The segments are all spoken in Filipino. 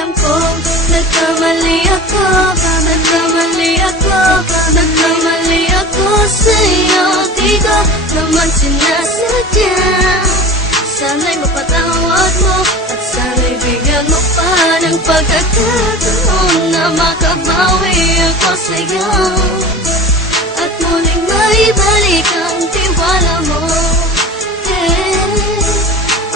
Alam kong nagkamali ako, nagkamali ako, nagkamali ako sa'yo. Di ko naman sinasadya. Sana'y mapatawad mo at sana'y bigyan mo pa ng pagkakataon na makabawi ako sa'yo at muling maibalik ang tiwala mo.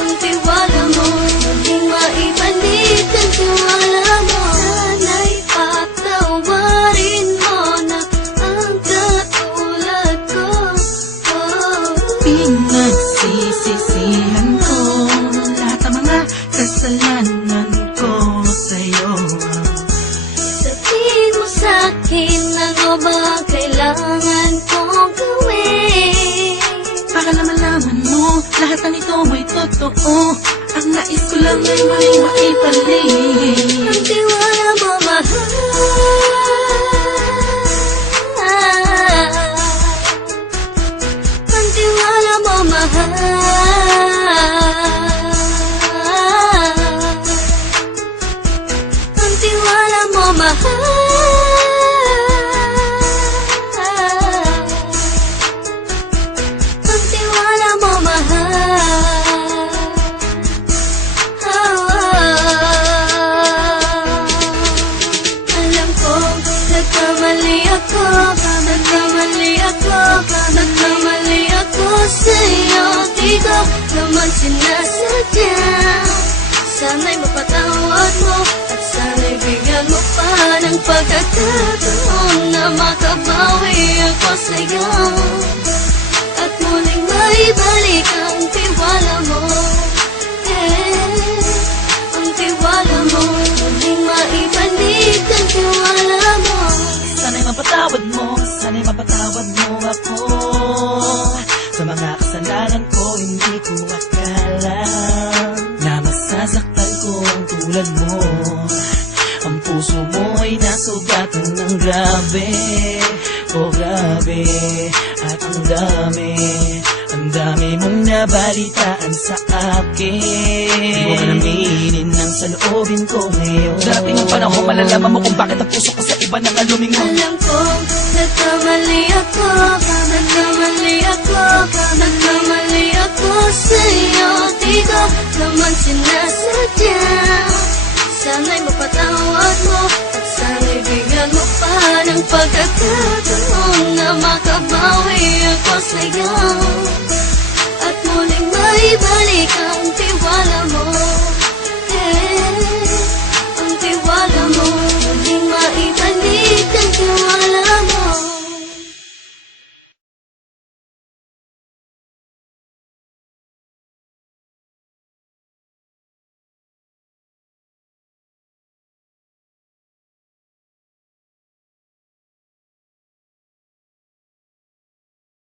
Ang tiwala mo, muling maibalik ang tiwala mo. Sana'y patawarin mo na ang katulad ko. Pinagsisisihan ko lahat ng mga kasalanan ko sa'yo. Sabihin mo sa'kin ano ba kailangan kong gawin Para naman malaman mo lahat ng ito ay totoo. Ang nais ko lang ay muling maibalik ang tiwala mo, mahal. Ang tiwala mo, mahal. Ang tiwala mo, mahal. Ang tiwala mo, mahal. Alam kong nagkamali ako, nagkamali ako, nagkamali ako sa'yo. Di ko naman sinasadya. Sana'y mapatawad mo at sana'y bigyan mo pa ng pagkakataon na makabawi ako sa'yo at muling maibalik ang tiwala mo. Ang tiwala mo, muling maibalik ang tiwala mo. Sana'y mapatawad mo ako sa mga kasalanan ko. Hindi ko akala na masasaktan ko ang tulad mo. Ang puso mo ay nasugatan ng grabe, oh grabe. At ang dami mong nabalitaan sa akin. Di mo ka naminin ang saloobin ko ngayon. Darating ang panahon, malalaman mo kung bakit ang puso ko sa iba nang alumingon. Alam kong nagkamali ako, nagkamali ako, nagkamali ako sa'yo. Di ko naman sinasadya. Sana'y mapatawad mo at sana'y bigyan mo pa ng pagkakataon na makabawi ako sa'yo